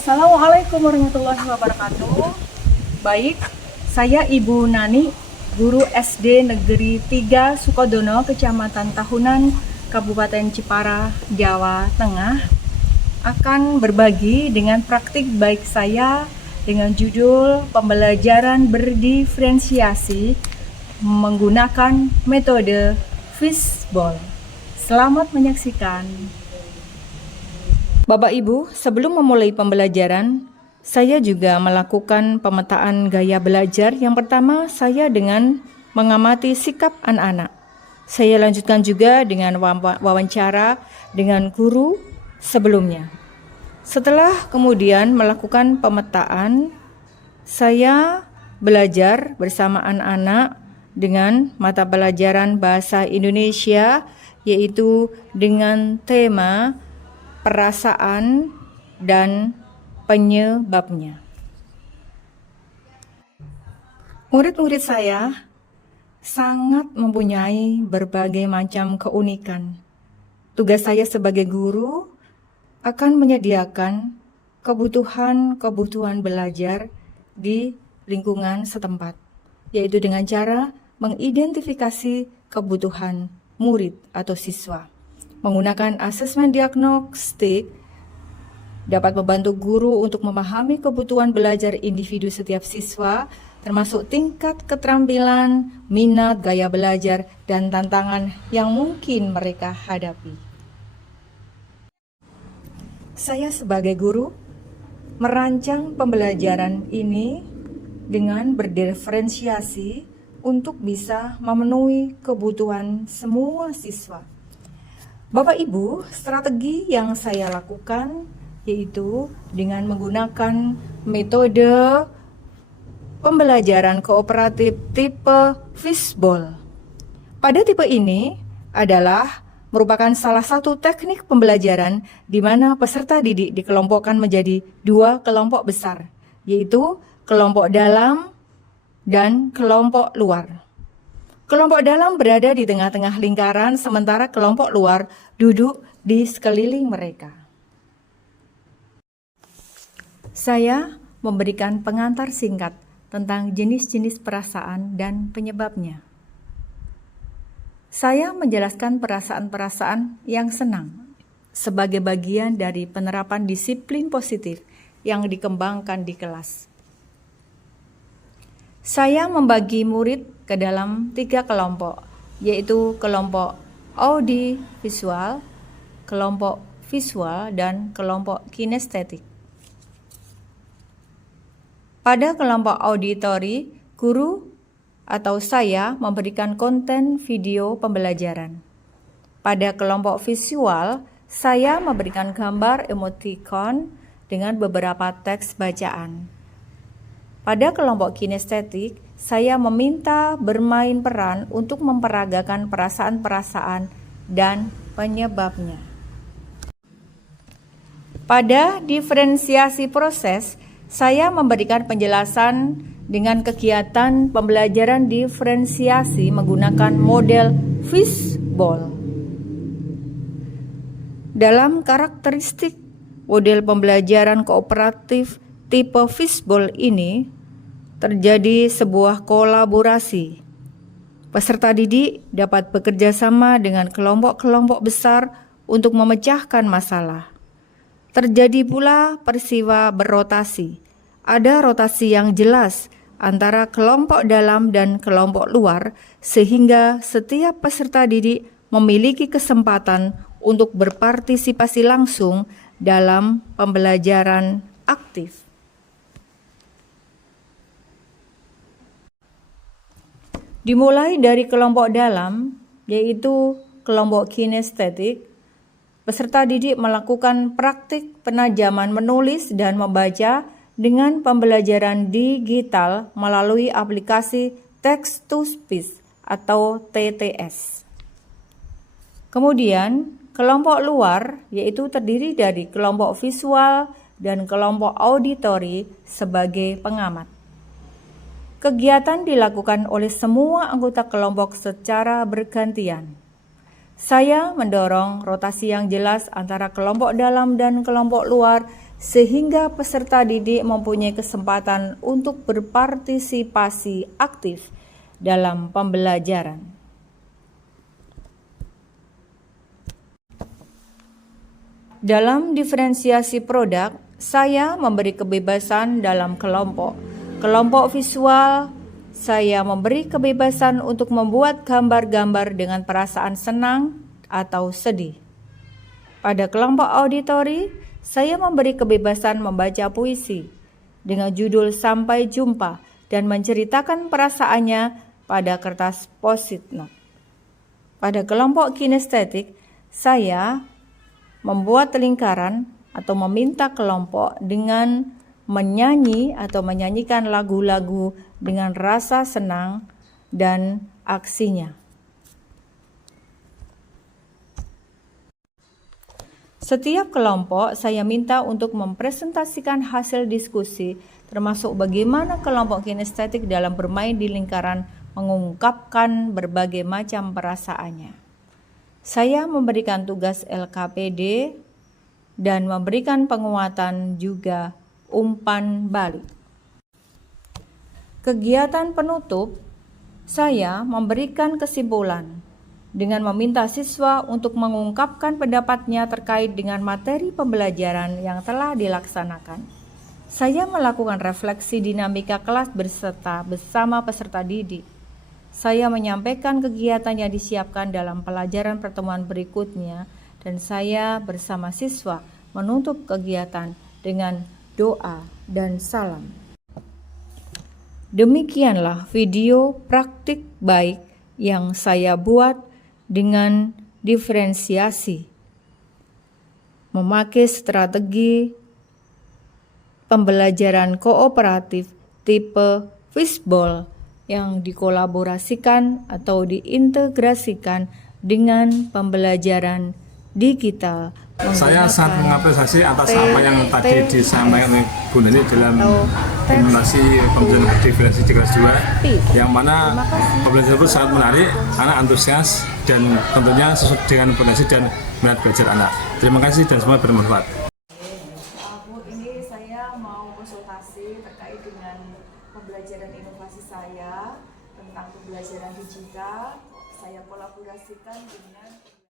Assalamualaikum warahmatullahi wabarakatuh. Baik, saya Ibu Nani, guru SD Negeri 3 Sukodono, Kecamatan Tahunan, Kabupaten Jepara, Jawa Tengah, akan berbagi dengan praktik baik saya dengan judul pembelajaran berdiferensiasi menggunakan metode fishbowl. Selamat menyaksikan. Bapak Ibu, sebelum memulai pembelajaran, saya juga melakukan pemetaan gaya belajar. Yang pertama, saya dengan mengamati sikap anak-anak. Saya lanjutkan juga dengan wawancara dengan guru sebelumnya. Setelah kemudian melakukan pemetaan, saya belajar bersama anak-anak dengan mata pelajaran Bahasa Indonesia, yaitu dengan tema perasaan dan penyebabnya. Murid-murid saya sangat mempunyai berbagai macam keunikan. Tugas saya sebagai guru akan menyediakan kebutuhan-kebutuhan belajar di lingkungan setempat, yaitu dengan cara mengidentifikasi kebutuhan murid atau siswa. Menggunakan asesmen diagnostik dapat membantu guru untuk memahami kebutuhan belajar individu setiap siswa, termasuk tingkat keterampilan, minat, gaya belajar, dan tantangan yang mungkin mereka hadapi. Saya sebagai guru merancang pembelajaran ini dengan berdiferensiasi untuk bisa memenuhi kebutuhan semua siswa. Bapak Ibu, strategi yang saya lakukan yaitu dengan menggunakan metode pembelajaran kooperatif tipe fishbowl. Pada tipe ini adalah merupakan salah satu teknik pembelajaran di mana peserta didik dikelompokkan menjadi dua kelompok besar, yaitu kelompok dalam dan kelompok luar. Kelompok dalam berada di tengah-tengah lingkaran, sementara kelompok luar duduk di sekeliling mereka. Saya memberikan pengantar singkat tentang jenis-jenis perasaan dan penyebabnya. Saya menjelaskan perasaan-perasaan yang senang sebagai bagian dari penerapan disiplin positif yang dikembangkan di kelas. Saya membagi murid ke dalam 3 kelompok, yaitu kelompok audiovisual, kelompok visual, dan kelompok kinestetik. Pada kelompok auditori, guru atau saya memberikan konten video pembelajaran. Pada kelompok visual, saya memberikan gambar emoticon dengan beberapa teks bacaan. Pada kelompok kinestetik, saya meminta bermain peran untuk memperagakan perasaan-perasaan dan penyebabnya. Pada diferensiasi proses, saya memberikan penjelasan dengan kegiatan pembelajaran diferensiasi menggunakan model fishbowl. Dalam karakteristik model pembelajaran kooperatif tipe fishbowl ini, terjadi sebuah kolaborasi. Peserta didik dapat bekerja sama dengan kelompok-kelompok besar untuk memecahkan masalah. Terjadi pula peristiwa berrotasi. Ada rotasi yang jelas antara kelompok dalam dan kelompok luar, sehingga setiap peserta didik memiliki kesempatan untuk berpartisipasi langsung dalam pembelajaran aktif. Dimulai dari kelompok dalam, yaitu kelompok kinestetik, peserta didik melakukan praktik penajaman menulis dan membaca dengan pembelajaran digital melalui aplikasi Text to Speech atau TTS. Kemudian, kelompok luar, yaitu terdiri dari kelompok visual dan kelompok auditori sebagai pengamat. Kegiatan dilakukan oleh semua anggota kelompok secara bergantian. Saya mendorong rotasi yang jelas antara kelompok dalam dan kelompok luar sehingga peserta didik mempunyai kesempatan untuk berpartisipasi aktif dalam pembelajaran. Dalam diferensiasi produk, saya memberi kebebasan dalam kelompok. Kelompok visual, saya memberi kebebasan untuk membuat gambar-gambar dengan perasaan senang atau sedih. Pada kelompok auditori, saya memberi kebebasan membaca puisi dengan judul Sampai Jumpa dan menceritakan perasaannya pada kertas post-it note. Pada kelompok kinestetik, saya membuat lingkaran atau meminta kelompok dengan menyanyi atau menyanyikan lagu-lagu dengan rasa senang dan aksinya. Setiap kelompok saya minta untuk mempresentasikan hasil diskusi, termasuk bagaimana kelompok kinestetik dalam bermain di lingkaran mengungkapkan berbagai macam perasaannya. Saya memberikan tugas LKPD dan memberikan penguatan juga umpan balik. Kegiatan penutup, saya memberikan kesimpulan dengan meminta siswa untuk mengungkapkan pendapatnya terkait dengan materi pembelajaran yang telah dilaksanakan. Saya melakukan refleksi dinamika kelas bersama peserta didik. Saya menyampaikan kegiatan yang disiapkan dalam pelajaran pertemuan berikutnya dan saya bersama siswa menutup kegiatan dengan doa dan salam. Demikianlah video praktik baik yang saya buat dengan diferensiasi, memakai strategi pembelajaran kooperatif tipe fishbowl yang dikolaborasikan atau diintegrasikan dengan pembelajaran digital. Saya sangat mengapresiasi atas apa yang tadi disampaikan oleh Bu Neni dalam implementasi pembelajaran diferensiasi di kelas 2, yang mana pembelajaran tersebut sangat menarik, anak antusias dan tentunya sesuai dengan potensi dan minat belajar anak. Terima kasih dan semoga bermanfaat. Bu, ini saya mau konsultasi terkait dengan pembelajaran inovasi saya tentang pembelajaran digital. Saya kolaborasikan dengan